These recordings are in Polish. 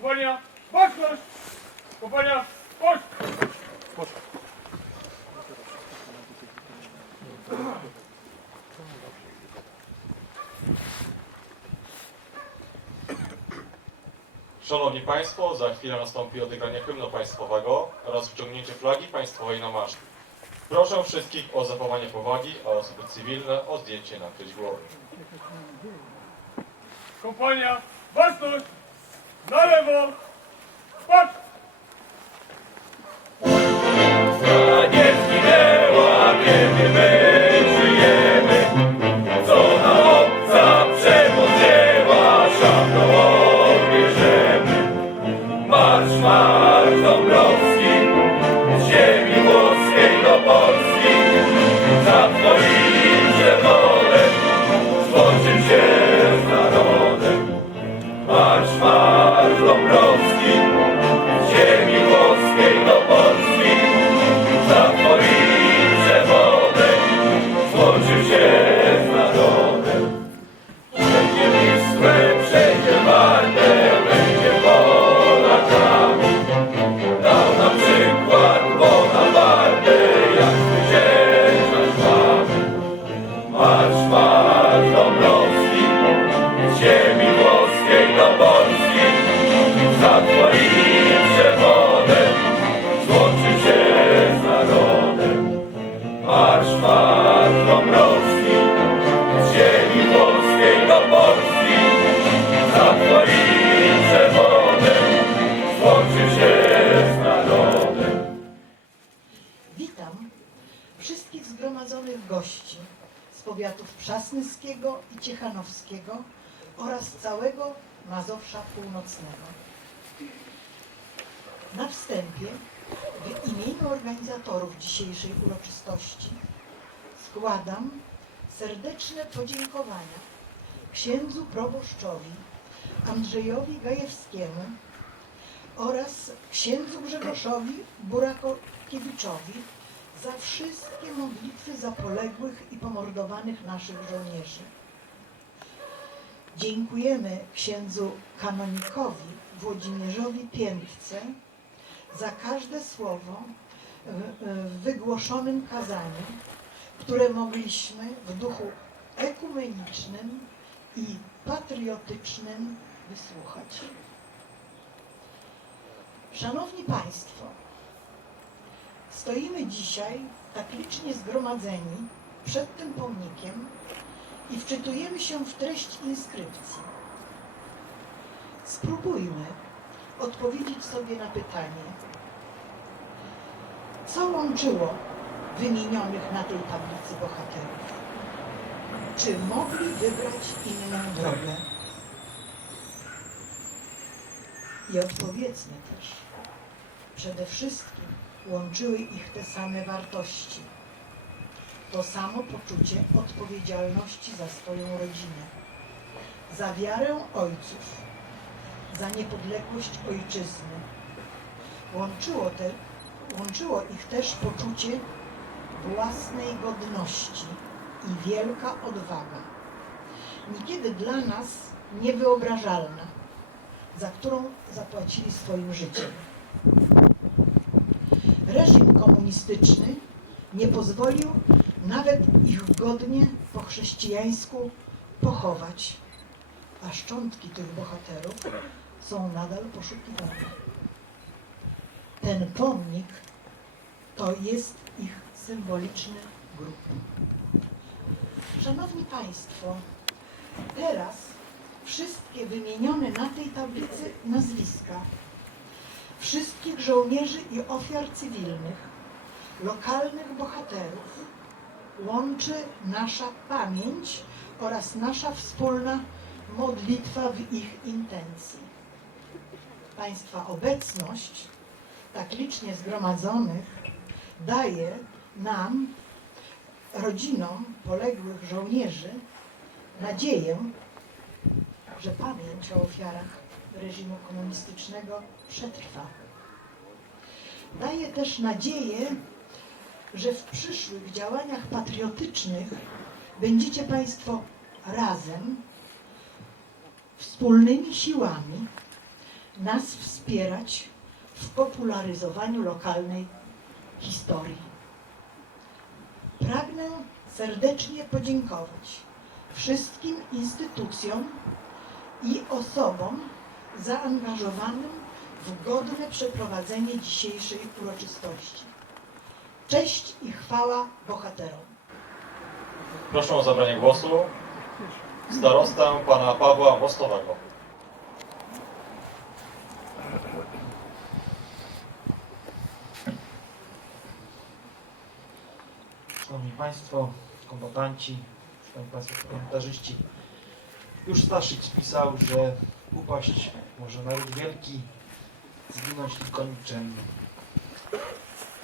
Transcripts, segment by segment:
Kompania, baczność! Kompania, chodź! Szanowni Państwo, za chwilę nastąpi odegranie hymnu państwowego oraz wciągnięcie flagi państwowej na maszt. Proszę wszystkich o zachowanie powagi, a osoby cywilne o zdjęcie nakryć głowy. Kompania, baczność! Na lewo! Na wstępie w imieniu organizatorów dzisiejszej uroczystości składam serdeczne podziękowania księdzu proboszczowi Andrzejowi Gajewskiemu oraz księdzu Grzegorzowi Burakokiewiczowi za wszystkie modlitwy za poległych i pomordowanych naszych żołnierzy. Dziękujemy księdzu kanonikowi Włodzimierzowi Piętce za każde słowo w- w wygłoszonym kazaniu, które mogliśmy w duchu ekumenicznym i patriotycznym wysłuchać. Szanowni Państwo, stoimy dzisiaj tak licznie zgromadzeni przed tym pomnikiem i wczytujemy się w treść inskrypcji. Spróbujmy odpowiedzieć sobie na pytanie, co łączyło wymienionych na tej tablicy bohaterów? Czy mogli wybrać inną drogę? I odpowiedzmy też, przede wszystkim łączyły ich te same wartości. To samo poczucie odpowiedzialności za swoją rodzinę, za wiarę ojców, za niepodległość ojczyzny. Łączyło, te, łączyło ich też poczucie własnej godności i wielka odwaga. Niekiedy dla nas niewyobrażalna za którą zapłacili swoim życiem. Reżim komunistyczny nie pozwolił nawet ich godnie po chrześcijańsku pochować, a szczątki tych bohaterów są nadal poszukiwane. Ten pomnik to jest ich symboliczny grób. Szanowni Państwo, teraz wszystkie wymienione na tej tablicy nazwiska wszystkich żołnierzy i ofiar cywilnych, lokalnych bohaterów łączy nasza pamięć oraz nasza wspólna modlitwa w ich intencji. Państwa obecność, tak licznie zgromadzonych, daje nam, rodzinom poległych żołnierzy, nadzieję, że pamięć o ofiarach reżimu komunistycznego przetrwa. Daje też nadzieję, że w przyszłych działaniach patriotycznych będziecie Państwo razem, wspólnymi siłami nas wspierać w popularyzowaniu lokalnej historii. Pragnę serdecznie podziękować wszystkim instytucjom i osobom zaangażowanym w godne przeprowadzenie dzisiejszej uroczystości. Cześć i chwała bohaterom. Proszę o zabranie głosu starostę pana Pawła Mostowego. Szanowni Państwo, kombatanci, Szanowni Państwo komentarzyści. Już Staszyk pisał, że upaść może naród wielki, zginąć tylko nikczemny.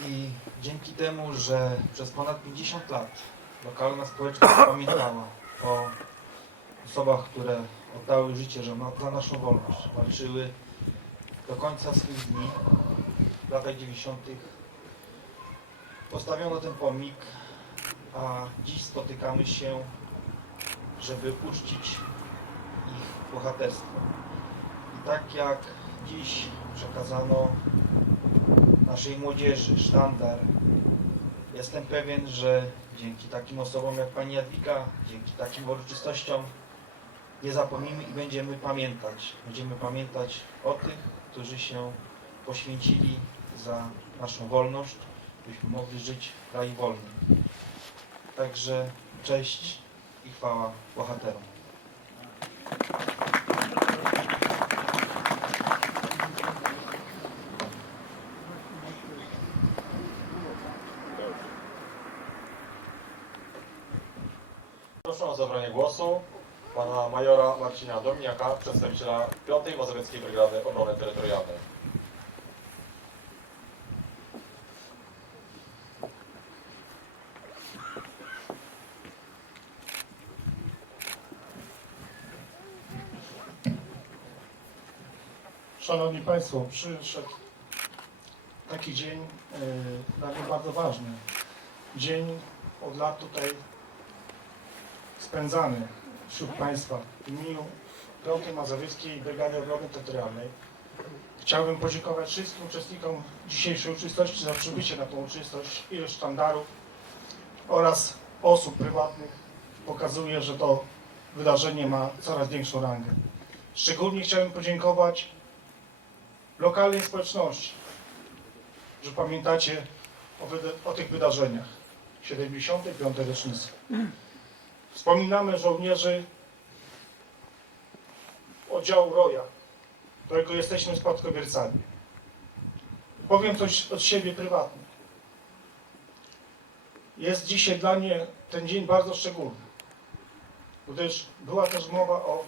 I dzięki temu, że przez ponad 50 lat lokalna społeczność pamiętała o osobach, które oddały życie za naszą wolność, walczyły do końca swych dni w latach 90. Postawiono ten pomnik a dziś spotykamy się, żeby uczcić ich bohaterstwo. I tak jak dziś przekazano naszej młodzieży sztandar, jestem pewien, że dzięki takim osobom jak pani Jadwiga, dzięki takim uroczystościom nie zapomnimy i będziemy pamiętać. Będziemy pamiętać o tych, którzy się poświęcili za naszą wolność, byśmy mogli żyć w kraju wolnym. Także cześć i chwała bohaterom. Proszę o zabranie głosu pana majora Marcina Dominiaka, przedstawiciela 5. Mazowieckiej Brygady Obrony Terytorialnej. Szanowni Państwo, przyszedł taki dzień e, dla mnie bardzo ważny. Dzień od lat tutaj spędzany wśród Państwa w imieniu 5. Mazowieckiej Brygady Obrony Terytorialnej. Chciałbym podziękować wszystkim uczestnikom dzisiejszej uroczystości za przybycie na tą uroczystość. Ilość sztandarów oraz osób prywatnych pokazuje, że to wydarzenie ma coraz większą rangę. Szczególnie chciałem podziękować lokalnej społeczności, że pamiętacie o, o tych wydarzeniach 75. rocznicy. Wspominamy żołnierzy oddziału Roja, którego jesteśmy spadkobiercami. Powiem coś od siebie prywatnie. Jest dzisiaj dla mnie ten dzień bardzo szczególny, gdyż była też mowa o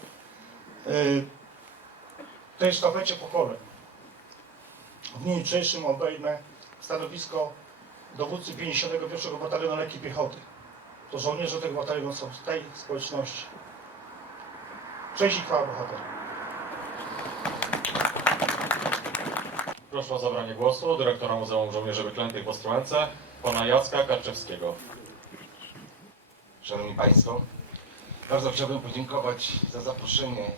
y, tej sztafecie pokoleń. W dniu jutrzejszym obejmę stanowisko dowódcy 51 Batalionu Lekkiej Piechoty. To żołnierze tego batalionu są z tej społeczności. Cześć i chwała bohaterom. Proszę o zabranie głosu dyrektora Muzeum Żołnierzy Wyklętych w Ostrołęce, pana Jacka Karczewskiego. Szanowni Państwo, bardzo chciałbym podziękować za zaproszenie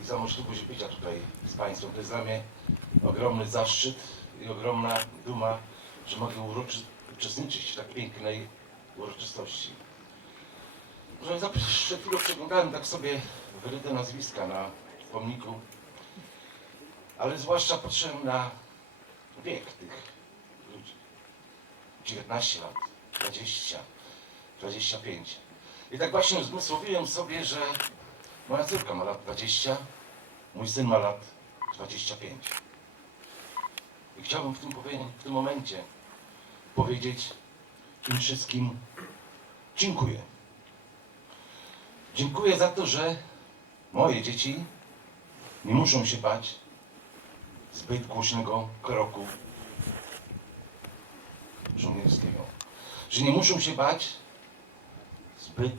i za możliwość bycia tutaj z Państwem. To jest dla mnie ogromny zaszczyt i ogromna duma, że mogę uroczy, uczestniczyć w tak pięknej uroczystości. Może za- przed chwilą przeglądałem tak sobie wyryte nazwiska na pomniku, ale zwłaszcza patrzyłem na wiek tych ludzi. 19 lat, 20, 25. I tak właśnie uzmysłowiłem sobie, że moja córka ma lat 20, mój syn ma lat 25. I chciałbym w tym, w tym momencie powiedzieć im wszystkim dziękuję. Dziękuję za to, że moje dzieci nie muszą się bać zbyt głośnego kroku żołnierskiego. Że nie muszą się bać zbyt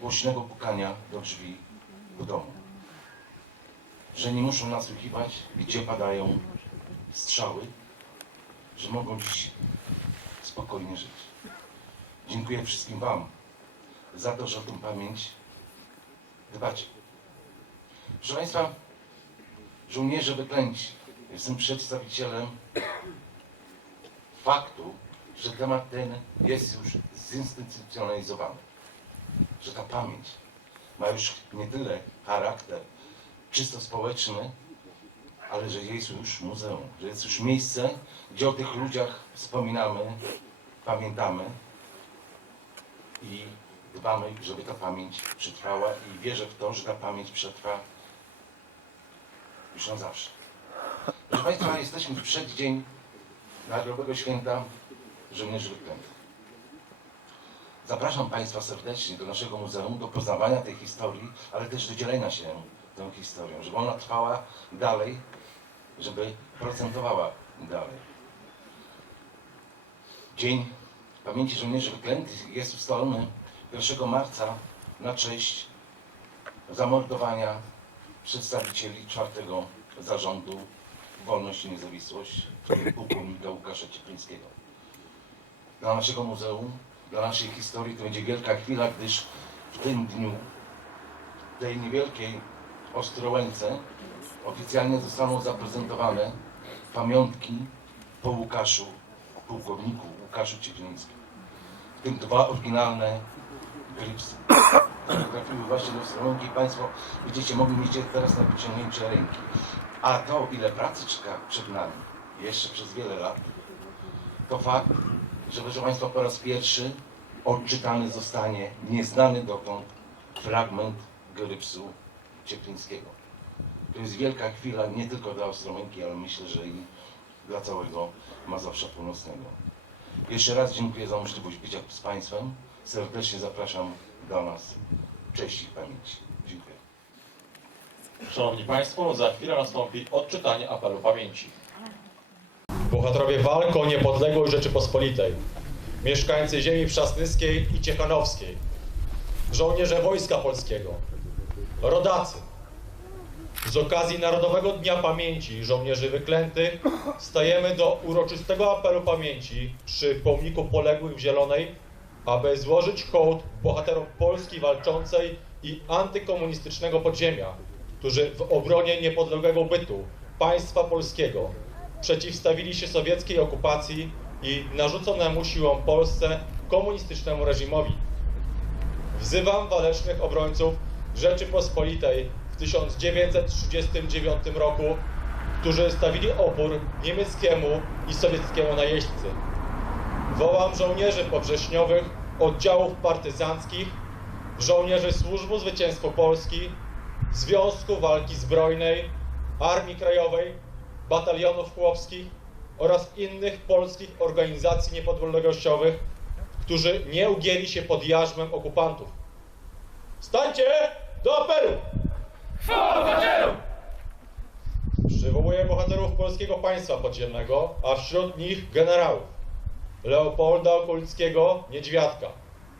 głośnego pukania do drzwi w domu. Że nie muszą nasłuchiwać, gdzie padają strzały, że mogą dziś spokojnie żyć. Dziękuję wszystkim Wam za to, że o tę pamięć dbacie. Proszę Państwa, żołnierze wyklęci. Jestem przedstawicielem faktu, że temat ten jest już zinstytucjonalizowany. Że ta pamięć ma już nie tyle charakter czysto społeczny, ale że jest już muzeum, że jest już miejsce, gdzie o tych ludziach wspominamy, pamiętamy i dbamy, żeby ta pamięć przetrwała i wierzę w to, że ta pamięć przetrwa już na zawsze. Proszę Państwa, jesteśmy w przeddzień Narodowego Święta Żołnierzy Wyklętych. Zapraszam Państwa serdecznie do naszego muzeum, do poznawania tej historii, ale też do dzielenia się tą historią, żeby ona trwała dalej, żeby procentowała dalej. Dzień Pamięci Żołnierzy Wyklętych jest ustalony 1 marca na cześć zamordowania przedstawicieli czwartego zarządu Wolność i Niezawisłość, pułkownika Łukasza Cieplińskiego. Dla naszego muzeum, dla naszej historii to będzie wielka chwila, gdyż w tym dniu, tej niewielkiej Ostrołęce oficjalnie zostaną zaprezentowane pamiątki po Łukaszu, pułkowniku Łukaszu Cieplińskim. W tym dwa oryginalne grypsy, które trafiły właśnie do Ostrołęki. Państwo będziecie mogli mieć teraz na wyciągnięcie ręki. A to, ile pracy czeka przed nami, jeszcze przez wiele lat, to fakt, że proszę Państwa, po raz pierwszy odczytany zostanie nieznany dotąd fragment grypsu Cieplińskiego. To jest wielka chwila nie tylko dla Ostrołęki, ale myślę, że i dla całego Mazowsza Północnego. Jeszcze raz dziękuję za możliwość bycia z Państwem. Serdecznie zapraszam do nas. Cześć i pamięć. Dziękuję. Szanowni Państwo, za chwilę nastąpi odczytanie apelu pamięci. Bohaterowie walk o niepodległość Rzeczypospolitej, mieszkańcy ziemi przasnyskiej i ciechanowskiej, żołnierze Wojska Polskiego, rodacy. Z okazji Narodowego Dnia Pamięci Żołnierzy Wyklętych stajemy do uroczystego apelu pamięci przy pomniku poległych w Zielonej, aby złożyć hołd bohaterom Polski walczącej i antykomunistycznego podziemia, którzy w obronie niepodległego bytu państwa polskiego przeciwstawili się sowieckiej okupacji i narzuconemu siłą Polsce komunistycznemu reżimowi. Wzywam walecznych obrońców Rzeczypospolitej 1939 roku, którzy stawili opór niemieckiemu i sowieckiemu najeźdźcy. Wołam żołnierzy powrześniowych, oddziałów partyzanckich, żołnierzy Służby Zwycięstwa Polski, Związku Walki Zbrojnej, Armii Krajowej, Batalionów Chłopskich oraz innych polskich organizacji niepodległościowych, którzy nie ugięli się pod jarzmem okupantów. Stańcie do apelu! Przywołuję bohaterów polskiego państwa podziemnego, a wśród nich generałów. Leopolda Okulickiego Niedźwiadka,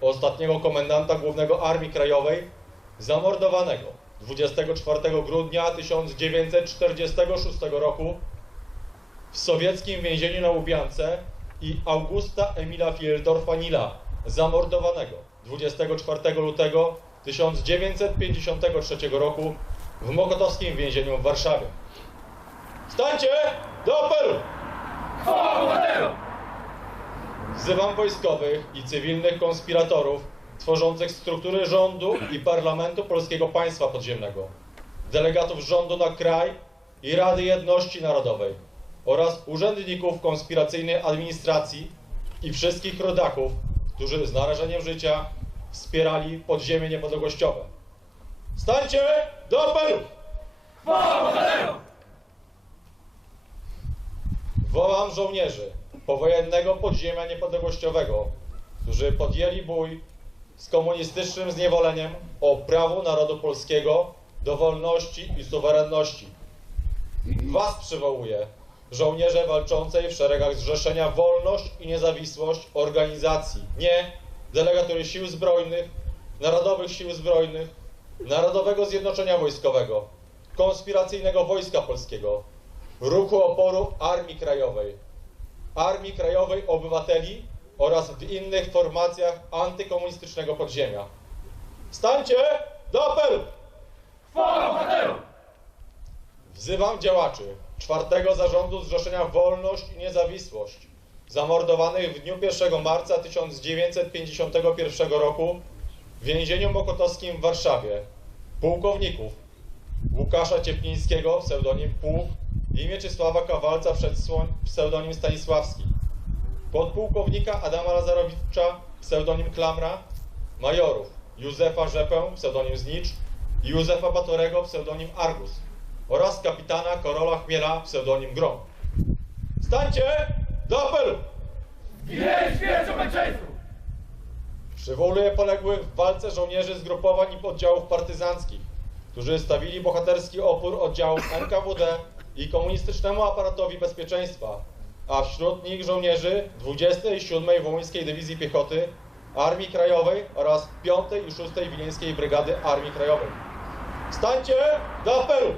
ostatniego komendanta głównego Armii Krajowej, zamordowanego 24 grudnia 1946 roku w sowieckim więzieniu na Łubiance i Augusta Emila Fieldorfa-Nila, zamordowanego 24 lutego 1953 roku w Mokotowskim więzieniu w Warszawie. Stańcie do apelu! Wzywam wojskowych i cywilnych konspiratorów tworzących struktury rządu i parlamentu polskiego państwa podziemnego, delegatów rządu na kraj i Rady Jedności Narodowej oraz urzędników konspiracyjnej administracji i wszystkich rodaków, którzy z narażeniem życia wspierali podziemie niepodległościowe. Stańcie do apelu! Wołam żołnierzy powojennego podziemia niepodległościowego, którzy podjęli bój z komunistycznym zniewoleniem o prawo narodu polskiego do wolności i suwerenności. Was przywołuję, żołnierze walczącej w szeregach Zrzeszenia Wolność i Niezawisłość organizacji, nie delegatury Sił Zbrojnych, Narodowych Sił Zbrojnych, Narodowego Zjednoczenia Wojskowego, Konspiracyjnego Wojska Polskiego, Ruchu Oporu Armii Krajowej, Armii Krajowej Obywateli oraz w innych formacjach antykomunistycznego podziemia. Stańcie do apelu! Wzywam działaczy czwartego zarządu Zrzeszenia Wolność i Niezawisłość, zamordowanych w dniu 1 marca 1951 roku w więzieniu mokotowskim w Warszawie, pułkowników Łukasza Cieplińskiego, pseudonim Puch i Mieczysława Kawalca, przedsłoń, pseudonim Stanisławski, podpułkownika Adama Lazarowicza, pseudonim Klamra, majorów Józefa Rzepę, pseudonim Znicz i Józefa Batorego, pseudonim Argus oraz kapitana Korola Chmiela, pseudonim Grom. Stańcie do apelu! Gnieź wieczą męczeństwu! Przywołuję poległych w walce żołnierzy zgrupowań i poddziałów partyzanckich, którzy stawili bohaterski opór oddziałów NKWD i komunistycznemu aparatowi bezpieczeństwa, a wśród nich żołnierzy 27. Wołyńskiej Dywizji Piechoty, Armii Krajowej oraz 5. i 6. Wileńskiej Brygady Armii Krajowej. Stańcie do apelu!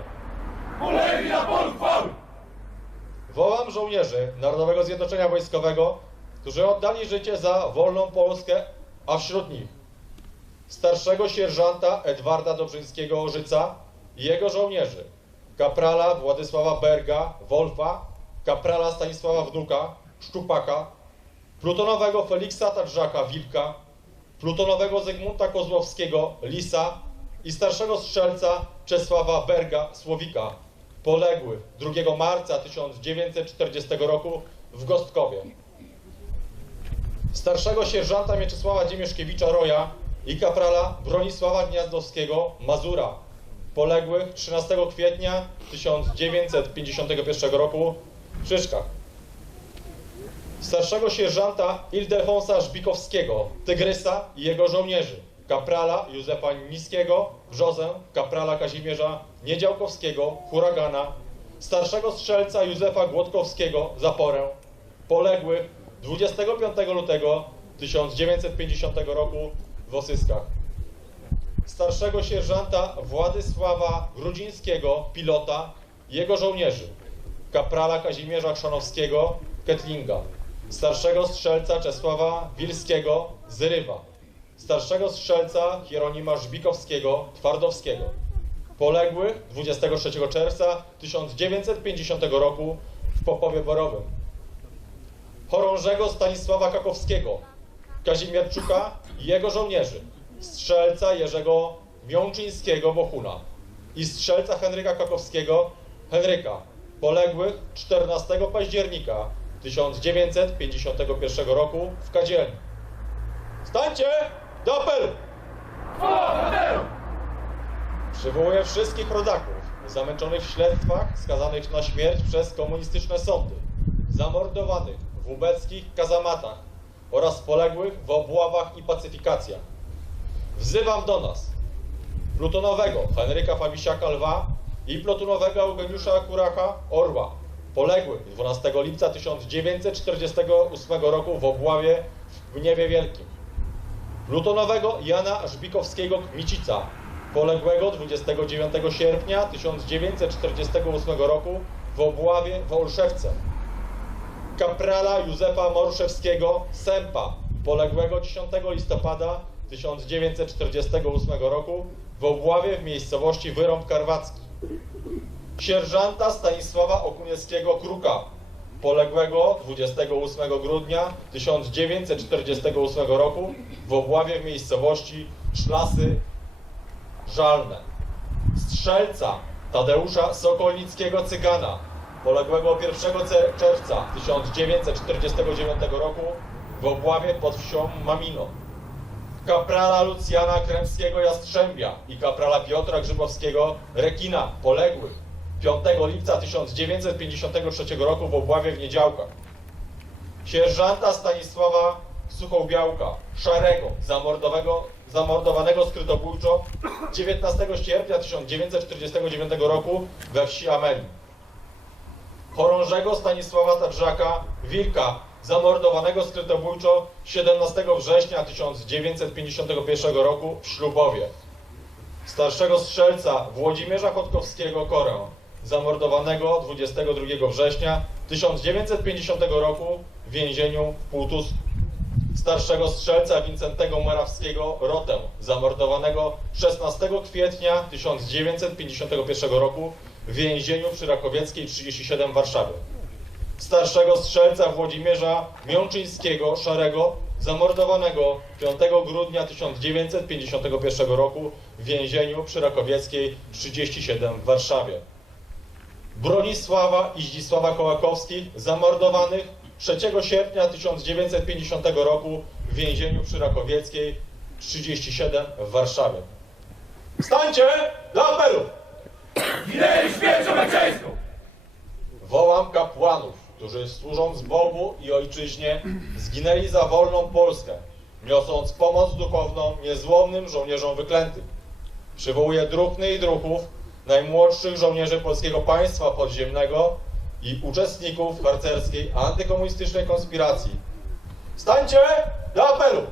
Ulegli na polu chwały! Wołam żołnierzy Narodowego Zjednoczenia Wojskowego, którzy oddali życie za wolną Polskę, a wśród nich starszego sierżanta Edwarda Dobrzyńskiego-Orzyca i jego żołnierzy, kaprala Władysława Berga, Wolfa, kaprala Stanisława Wnuka, Szczupaka, plutonowego Feliksa Tadrzaka, Wilka, plutonowego Zygmunta Kozłowskiego, Lisa i starszego strzelca Czesława Berga, Słowika, poległych 2 marca 1940 roku w Gostkowie. Starszego sierżanta Mieczysława Dziemieszkiewicza-Roja i kaprala Bronisława Gniazdowskiego, Mazura, poległych 13 kwietnia 1951 roku w Szyszkach. Starszego sierżanta Ildefonsa Żbikowskiego, Tygrysa i jego żołnierzy, kaprala Józefa Niskiego, Brzozę, kaprala Kazimierza Niedziałkowskiego, Huragana, starszego strzelca Józefa Głodkowskiego, Zaporę, poległych 25 lutego 1950 roku w Osyskach. Starszego sierżanta Władysława Grudzińskiego, pilota, jego żołnierzy, kaprala Kazimierza Chrzanowskiego, Ketlinga, starszego strzelca Czesława Wilskiego, Zrywa, starszego strzelca Hieronima Żbikowskiego, Twardowskiego, poległych 23 czerwca 1950 roku w Popowie Borowym, chorążego Stanisława Kakowskiego, Kazimierczuka i jego żołnierzy, strzelca Jerzego Miączyńskiego Bohuna i strzelca Henryka Kakowskiego Henryka, poległych 14 października 1951 roku w Kadzielni. Stańcie do apelu! Przywołuję wszystkich rodaków zamęczonych w śledztwach, skazanych na śmierć przez komunistyczne sądy, zamordowanych w ubeckich kazamatach oraz poległych w obławach i pacyfikacjach. Wzywam do nas plutonowego Henryka Fabisiaka Lwa i plutonowego Eugeniusza Kuracha Orła, poległych 12 lipca 1948 roku w Obławie w Gniewie Wielkim. Plutonowego Jana Żbikowskiego Kmicica, poległego 29 sierpnia 1948 roku w Obławie w Olszewce. Kaprala Józefa Moruszewskiego Sępa, poległego 10 listopada 1948 roku w Obławie w miejscowości Wyrąb Karwacki. Sierżanta Stanisława Okunieckiego Kruka, poległego 28 grudnia 1948 roku w Obławie w miejscowości Szlasy Żalne. Strzelca Tadeusza Sokolnickiego Cygana, poległego 1 ce- czerwca 1949 roku w Obławie pod wsią Mamino. Kaprala Lucjana Kremskiego Jastrzębia i kaprala Piotra Grzybowskiego Rekina, poległych 5 lipca 1953 roku w Obławie w Niedziałkach. Sierżanta Stanisława Suchołbiałka, szarego, zamordowanego, zamordowanego skrytobójczo 19 sierpnia 1949 roku we wsi Ameli. Chorążego Stanisława Tadrzaka, Wilka, zamordowanego skrytobójczo 17 września 1951 roku w Ślubowie. Starszego strzelca Włodzimierza Chodkowskiego Korę, zamordowanego 22 września 1950 roku w więzieniu w Półtusku. Starszego strzelca Wincentego Morawskiego Rotę, zamordowanego 16 kwietnia 1951 roku w więzieniu przy Rakowieckiej 37 w Warszawie. Starszego strzelca Włodzimierza Miączyńskiego Szarego, zamordowanego 5 grudnia 1951 roku w więzieniu przy Rakowieckiej 37 w Warszawie. Bronisława i Zdzisława Kołakowskich, zamordowanych 3 sierpnia 1950 roku w więzieniu przy Rakowieckiej 37 w Warszawie. Stańcie do apelu! Ginęli śmiercią męczeńską! Wołam kapłanów, którzy służąc Bogu i Ojczyźnie zginęli za wolną Polskę, niosąc pomoc duchowną niezłomnym żołnierzom wyklętym. Przywołuję druhny i druhów, najmłodszych żołnierzy polskiego państwa podziemnego i uczestników harcerskiej antykomunistycznej konspiracji. Stańcie do apelu!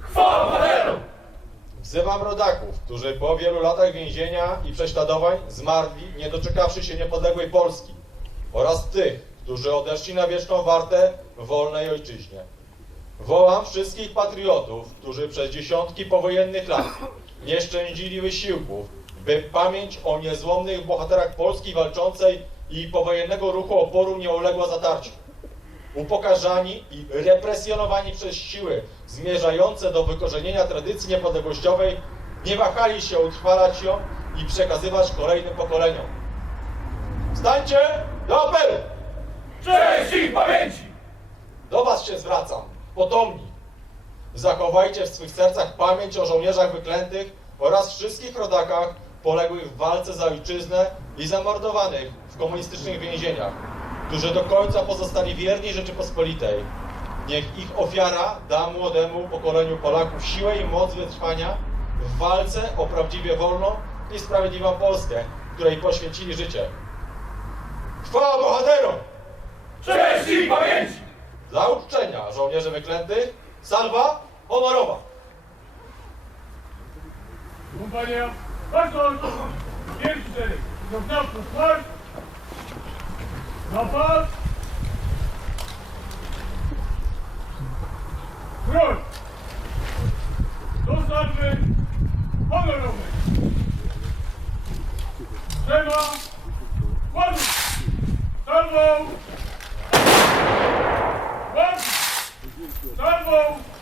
Chwała bohaterom! Wzywam rodaków, którzy po wielu latach więzienia i prześladowań zmarli, nie doczekawszy się niepodległej Polski, oraz tych, którzy odeszli na wieczną wartę w wolnej ojczyźnie. Wołam wszystkich patriotów, którzy przez dziesiątki powojennych lat nie szczędzili wysiłków, by pamięć o niezłomnych bohaterach Polski walczącej i powojennego ruchu oporu nie uległa zatarciu upokarzani i represjonowani przez siły zmierzające do wykorzenienia tradycji niepodległościowej, nie wahali się utrwalać ją i przekazywać kolejnym pokoleniom. Stańcie do apelu! Cześć ich pamięci! Do Was się zwracam, potomni. Zachowajcie w swych sercach pamięć o żołnierzach wyklętych oraz wszystkich rodakach poległych w walce za ojczyznę i zamordowanych w komunistycznych więzieniach, którzy do końca pozostali wierni Rzeczypospolitej. Niech ich ofiara da młodemu pokoleniu Polaków siłę i moc wytrwania w walce o prawdziwie wolną i sprawiedliwą Polskę, której poświęcili życie. Chwała bohaterom! Cześć ich pamięci! Dla uczczenia żołnierzy wyklętych, salwa honorowa. Kompania, baczność! Pierwszy, zostawmy flag! Napad! broń do salwy honorowej. Trzeba ładuj salwą. Ładuj salwą.